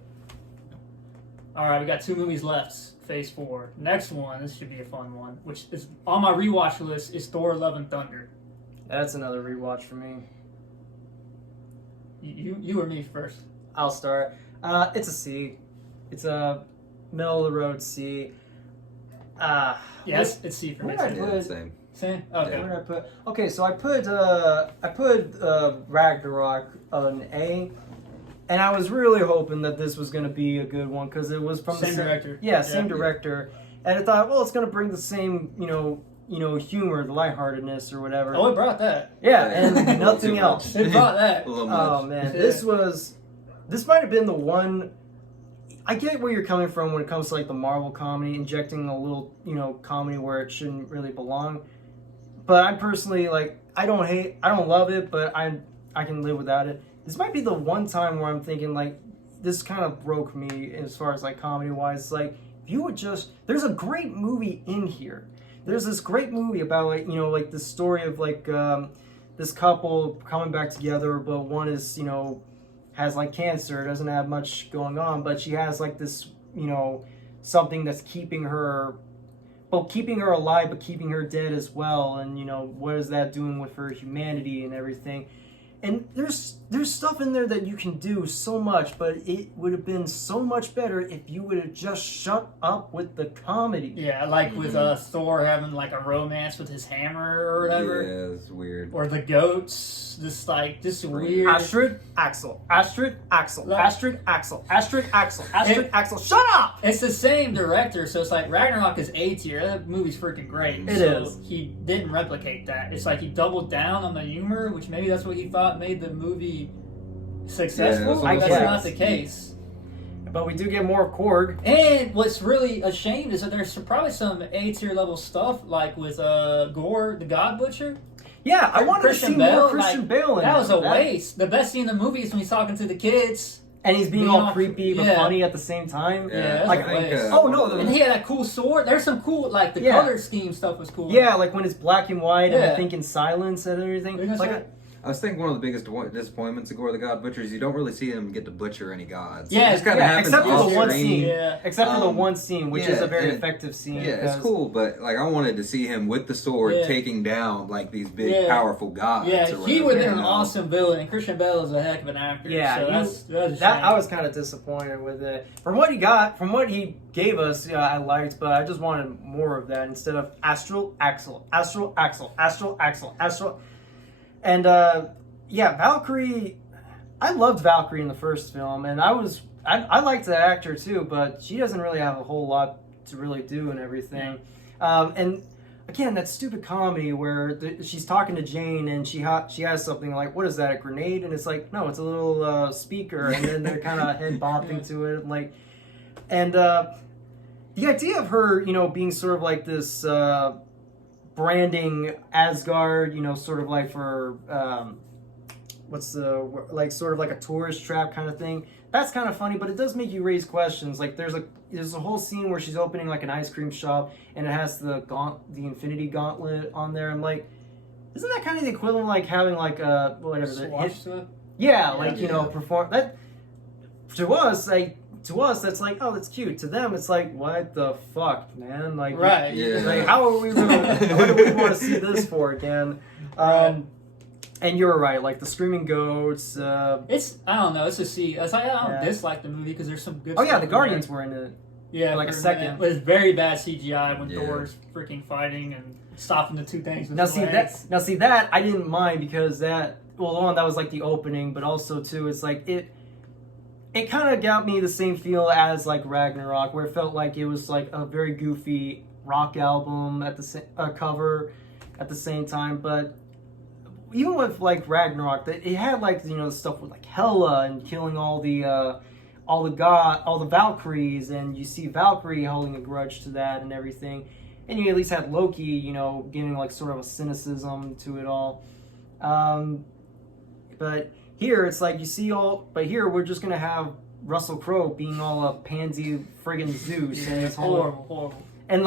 All right, we got 2 movies left. Phase 4. Next one, this should be a fun one, which is on my rewatch list, is Thor: Love and Thunder. That's another rewatch for me. You or me first? I'll start. It's a C. It's a middle of the road C. Yes, it's C for me. Same. Okay. Where did I put? Okay, so I put Ragnarok on A. And I was really hoping that this was going to be a good one because it was from the same director. Yeah, same director. And I thought, well, it's going to bring the same, humor, the lightheartedness or whatever. Oh, it brought that. Yeah, and nothing else. It brought that. Oh man, this might have been the one. I get where you're coming from when it comes to like the Marvel comedy, injecting a little, comedy where it shouldn't really belong. But I personally I don't love it, but I can live without it. This might be the one time where I'm thinking, like, this kind of broke me as far as, like, comedy-wise. Like, if you would just... There's a great movie in here. There's this great movie about, like, the story of, like, this couple coming back together, but one is, has, like, cancer, doesn't have much going on, but she has, like, this, something that's keeping her alive, but keeping her dead as well. And, what is that doing with her humanity and everything? And there's stuff in there that you can do so much, but it would have been so much better if you would have just shut up with the comedy. Yeah, like with Thor having like a romance with his hammer or whatever. Yeah, it's weird. Or the goats, this weird. Astrid, Axel, Astrid, Axel, Astrid, Axel, Astrid, Axel, Astrid, Axel. Shut up! It's the same director, so it's like Ragnarok is A tier. That movie's freaking great. It is. He didn't replicate that. It's like he doubled down on the humor, which maybe that's what he thought made the movie successful. Yeah, that's not the case. But we do get more of Korg. And what's really a shame is that there's probably some A tier level stuff, like with Gore, the God Butcher. Yeah, I wanted to see more Christian Bale in that. That was a waste. The best scene in the movie is when he's talking to the kids. And he's being all creepy but funny at the same time. Yeah, like and he had that cool sword. There's some cool, like the color scheme stuff was cool. Yeah, like when it's black and white and I think in silence and everything. I was thinking one of the biggest disappointments of Gore the God Butcher is you don't really see him get to butcher any gods. Yeah, it just kind of happens except for the one screen. scene. Yeah. Except for the one scene, which is a very effective scene. Yeah, it's cool, but like I wanted to see him with the sword taking down like these big, powerful gods. Yeah, he would have been an awesome villain, and Christian Bale is a heck of an actor. Yeah, so I was kind of disappointed with it. From what he gave us, I liked, but I just wanted more of that instead of Astral Axel, Astral Axel, Astral Axel, Astral, and Valkyrie. I loved Valkyrie in the first film, and I liked that actor too, but she doesn't really have a whole lot to really do and everything. And again, that stupid comedy where she's talking to Jane and she has something like, what is that, a grenade? And it's like, no, it's a little speaker, and then they're kind of head bopping to it, the idea of her, being sort of like this branding Asgard, sort of like for sort of like a tourist trap kind of thing. That's kind of funny, but it does make you raise questions. Like there's a whole scene where she's opening like an ice cream shop, and it has the Infinity Gauntlet on there. I'm like, isn't that kind of the equivalent of like having like perform that to us that's like, oh, that's cute. To them it's like, what the fuck, man? Like, right? Yeah. Like, how are we gonna? What do we want to see this for again? And you're right, like the screaming goats. It's I don't know. It's a C. It's like I don't dislike the movie because there's some good. Oh yeah, stuff the in Guardians there. were in it. Yeah, for like a second. But it's very bad CGI when Yeah. Thor's freaking fighting and stopping the two things. With Now his see legs. that I didn't mind because one, that was like the opening, but also too, it's like it kind of got me the same feel as like Ragnarok, where it felt like it was like a very goofy rock album at the cover at the same time. But even with like Ragnarok, it had like the stuff with like Hela and killing all the Valkyries, and you see Valkyrie holding a grudge to that and everything, and you at least had Loki, giving like sort of a cynicism to it all. But here it's like but here we're just gonna have Russell Crowe being all a pansy friggin' Zeus, and it's horrible. And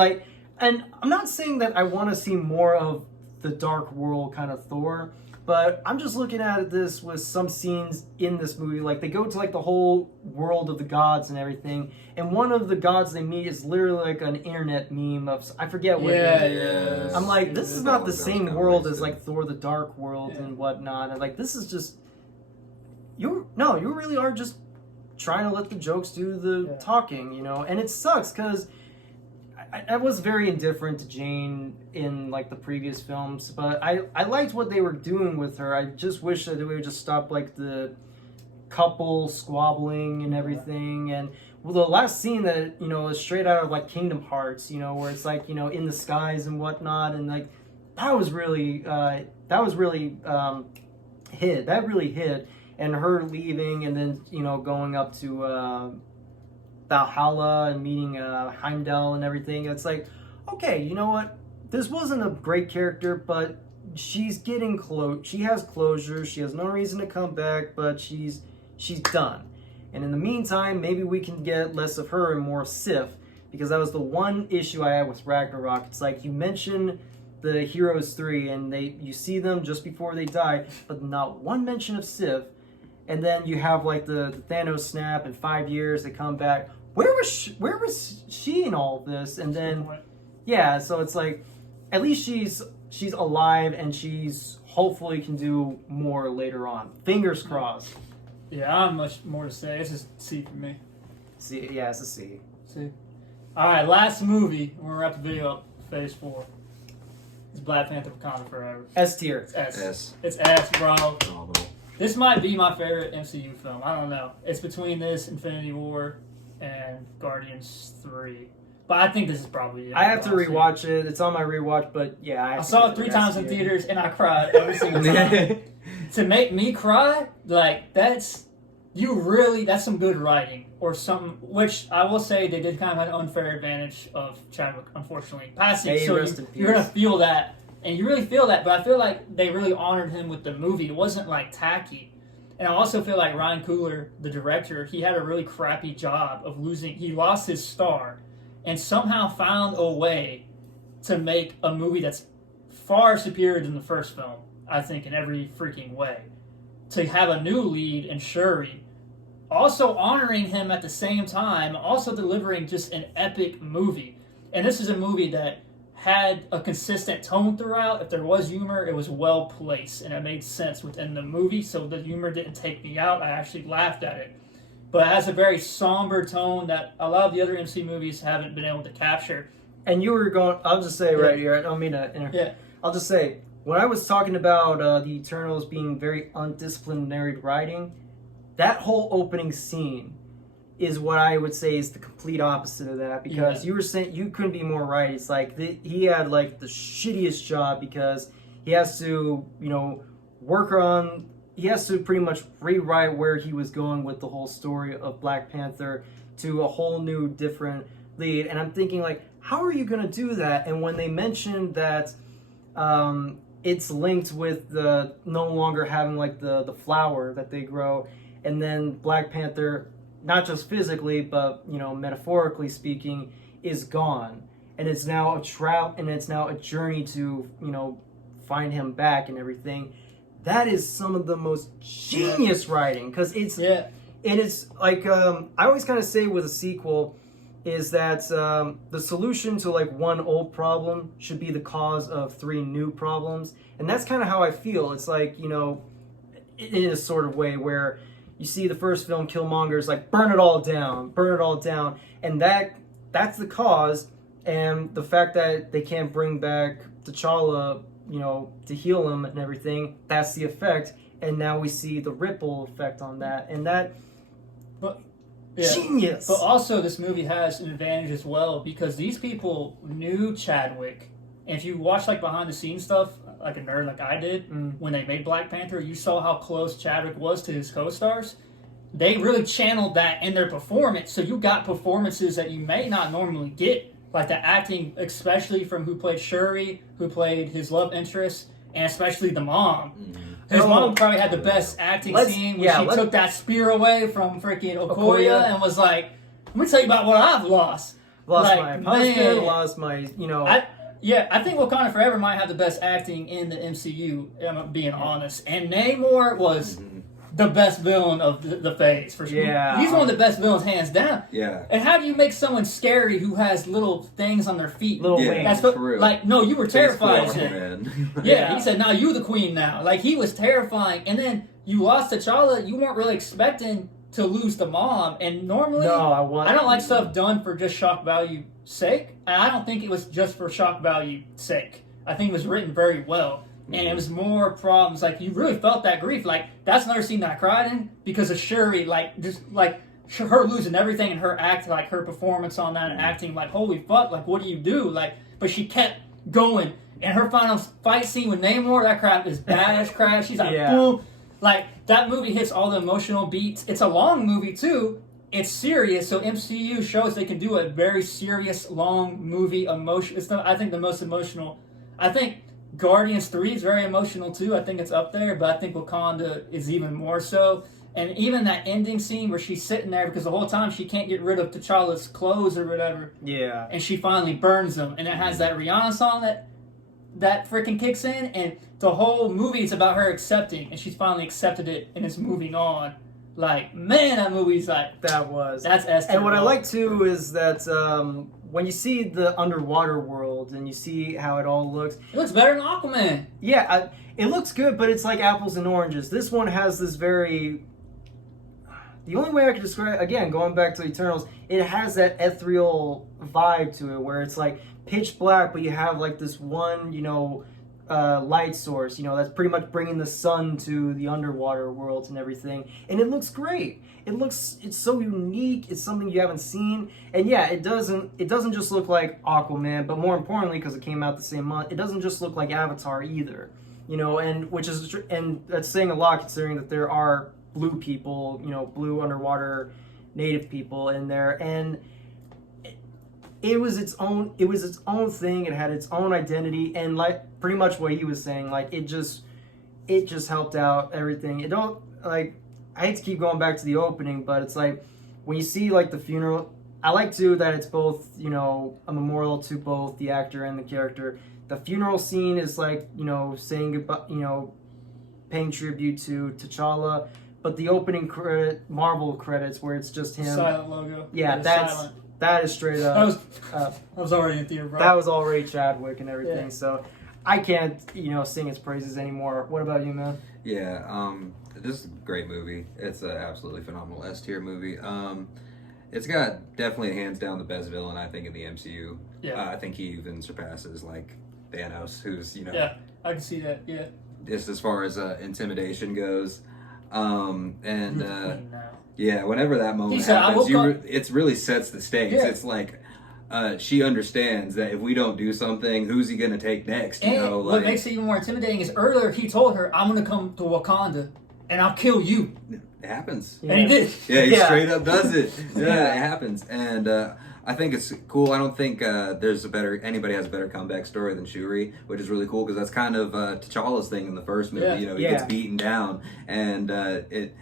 I'm not saying that I want to see more of the Dark World kind of Thor, but I'm just looking at this with some scenes in this movie. Like they go to like the whole world of the gods and everything, and one of the gods they meet is literally like an internet meme of, I forget what it is. I'm like, this is not the same world as like Thor the Dark World and whatnot. And like, this is just you really are just trying to let the jokes do the talking, and it sucks because I was very indifferent to Jane in like the previous films, but I liked what they were doing with her. I just wish that they would just stop like the couple squabbling and everything. And the last scene that is straight out of like Kingdom Hearts, where it's like in the skies and whatnot, and like that was really hit. That really hit, and her leaving and then going up to Valhalla and meeting Heimdall and everything. It's like, okay, you know what? This wasn't a great character, but she's getting she has closure. She has no reason to come back, but she's done. And in the meantime, maybe we can get less of her and more of Sif, because that was the one issue I had with Ragnarok. It's like you mention the Heroes 3 and you see them just before they die, but not one mention of Sif. And then you have like the Thanos snap in 5 years, they come back. Where was she in all of this? And then so it's like at least she's alive, and she's hopefully can do more later on. Fingers crossed. Yeah, I don't have much more to say. It's just C for me. C, yeah, it's a C. C. All right, last movie. We're gonna wrap the video up. Phase 4. It's Black Panther: Wakanda Forever. S tier. It's S. S. It's S, bro. Phenomenal. This might be my favorite MCU film. I don't know. It's between this, Infinity War, and Guardians 3. But I think this is probably it. I have to rewatch it. It's on my rewatch, but yeah. I saw it 3 times in theaters, and I cried every single time. To make me cry, like, that's some good writing. Or something, which I will say they did kind of have an unfair advantage of Chadwick, unfortunately. Passing, so you're going to feel that. And you really feel that, but I feel like they really honored him with the movie. It wasn't, like, tacky. And I also feel like Ryan Coogler, the director, he had a really crappy job of he lost his star and somehow found a way to make a movie that's far superior than the first film, I think, in every freaking way. To have a new lead in Shuri, also honoring him at the same time, also delivering just an epic movie. And this is a movie that had a consistent tone throughout. If there was humor, it was well placed, and it made sense within the movie, so the humor didn't take me out. I actually laughed at it. But it has a very somber tone that a lot of the other MC movies haven't been able to capture. And you were going, I'll just say right here, I don't mean to I'll just say, when I was talking about the Eternals being very undisciplinary writing, that whole opening scene is what I would say is the complete opposite of that, because you were saying, you couldn't be more right. It's like he had like the shittiest job, because he has to, he has to pretty much rewrite where he was going with the whole story of Black Panther to a whole new different lead, and I'm thinking like, how are you gonna do that? And when they mentioned that it's linked with the no longer having like the flower that they grow, and then Black Panther, not just physically but metaphorically speaking, is gone, and it's now a journey to find him back and everything. That is some of the most genius writing, because it is like I always kind of say with a sequel is that the solution to like one old problem should be the cause of 3 new problems, and that's kind of how I feel. It's like in a sort of way where you see the first film, Killmonger's like burn it all down, and that's the cause, and the fact that they can't bring back T'Challa, to heal him and everything, that's the effect, and now we see the ripple effect on that, and that. Genius. But also, this movie has an advantage as well, because these people knew Chadwick. And if you watch like behind the scenes stuff, like a nerd like I did, when they made Black Panther, you saw how close Chadwick was to his co-stars. They really channeled that in their performance. So you got performances that you may not normally get, like the acting, especially from who played Shuri, who played his love interest, and especially the mom. His mom probably had the best acting scene when she took that spear away from freaking Okoye and was like, let me tell you about what I've lost. Lost my husband, lost my, I think Wakanda Forever might have the best acting in the MCU, I'm being honest. And Namor was the best villain of the phase, for sure. Yeah. He's one of the best villains, hands down. Yeah. And how do you make someone scary who has little things on their feet? Little wings. That's for real. Like, no, you were terrified. Man. Yeah, he said, now you the queen now. Like, he was terrifying. And then you lost T'Challa, you weren't really expecting to lose the mom. And normally, I don't like stuff done for just shock value sake. And I don't think it was just for shock value sake. I think it was written very well. And it was more problems. Like, you really felt that grief. Like, that's another scene that I cried in because of Shuri. Like, just like her losing everything and her act, like her performance on that and acting like, holy fuck, like, what do you do? Like, but she kept going. And her final fight scene with Namor, that crap is badass crap. She's like, boom. Like, that movie hits all the emotional beats. It's a long movie, too. It's serious. So MCU shows they can do a very serious, long movie. It's I think the most emotional. I think Guardians 3 is very emotional too. I think it's up there, but I think Wakanda is even more so. And even that ending scene where she's sitting there because the whole time she can't get rid of T'Challa's clothes or whatever. Yeah. And she finally burns them. And it has that Rihanna song that freaking kicks in. And the whole movie is about her accepting. And she's finally accepted it and is moving on. Like, man, that movie's like... That's Esther. And what I like too is that when you see the underwater world and you see how it all looks... It looks better than Aquaman. Yeah, it looks good, but it's like apples and oranges. This one has this very... The only way I can describe it, again, going back to Eternals, it has that ethereal vibe to it where it's like pitch black, but you have like this one, light source, that's pretty much bringing the sun to the underwater worlds and everything, and it looks great. It's so unique. It's something you haven't seen, and yeah, it doesn't just look like Aquaman, but more importantly, because it came out the same month, it doesn't just look like Avatar either, and that's saying a lot considering that there are blue people, blue underwater native people in there, and it was its own thing. It had its own identity, and like pretty much what he was saying, like it just helped out everything. It don't, like, I hate to keep going back to the opening, but it's like when you see like the funeral, I like too that it's both, a memorial to both the actor and the character. The funeral scene is like, saying goodbye, paying tribute to T'Challa, but the opening Marvel credits where it's just him. Silent logo. Yeah, silent. That is straight up. That was already in theater, bro. That was already Chadwick and everything, so I can't, sing his praises anymore. What about you, man? Yeah, this is a great movie. It's an absolutely phenomenal S-tier movie. It's got definitely hands down the best villain, I think, in the MCU. Yeah. I think he even surpasses, like, Thanos, who's, Yeah, I can see that, yeah. Just as far as intimidation goes. Yeah, whenever that moment happens, it really sets the stakes. Yeah. It's like she understands that if we don't do something, who's he going to take next? What makes it even more intimidating is earlier he told her, I'm going to come to Wakanda and I'll kill you. It happens. Yeah. And he did. Yeah, he straight up does it. Yeah, it happens. And I think it's cool. I don't think anybody has a better comeback story than Shuri, which is really cool because that's kind of T'Challa's thing in the first movie. Yeah. You know, he gets beaten down, and it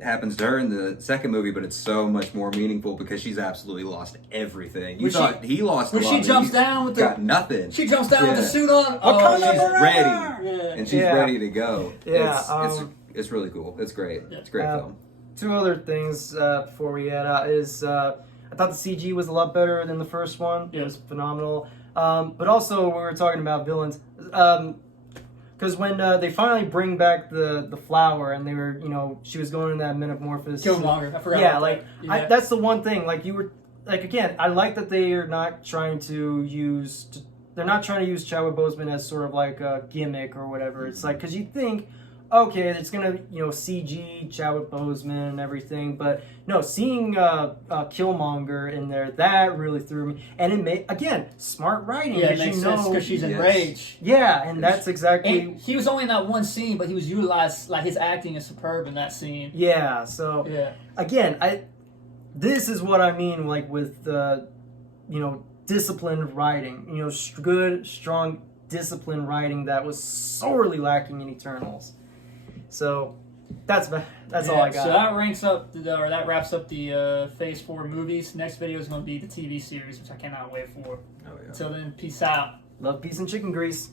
happens to her in the second movie, but it's so much more meaningful because she's absolutely lost everything. You thought he lost a when lot. she but jumps he's down with got nothing. She jumps down with the suit on. She's ready, Yeah. and she's ready to go. Yeah, It's really cool. It's great. It's a great film. Two other things before we head out is I thought the CG was a lot better than the first one. It was phenomenal. But also, we were talking about villains. Because when they finally bring back the flower and they were, she was going in that metamorphosis. Killmonger. I forgot. Yeah, about that. that's the one thing. Like, you were, like, again, I like that they are not trying to use, they're not trying to use Chadwick Boseman as sort of like a gimmick or whatever. It's like, because you think, okay, it's gonna, CG Chadwick Boseman and everything, but no, seeing Killmonger in there, that really threw me. And it made, again, smart writing. Yeah, it makes sense because she's enraged. Yeah, and that's exactly. And he was only in that one scene, but he was utilized, like, his acting is superb in that scene. Yeah, so again, this is what I mean, like, with disciplined writing. Good, strong, disciplined writing that was sorely lacking in Eternals. So that's all I got. So that wraps up the Phase 4 movies. Next video is going to be the TV series, which I cannot wait for. Oh yeah. Until then, peace out. Love, peace, and chicken grease.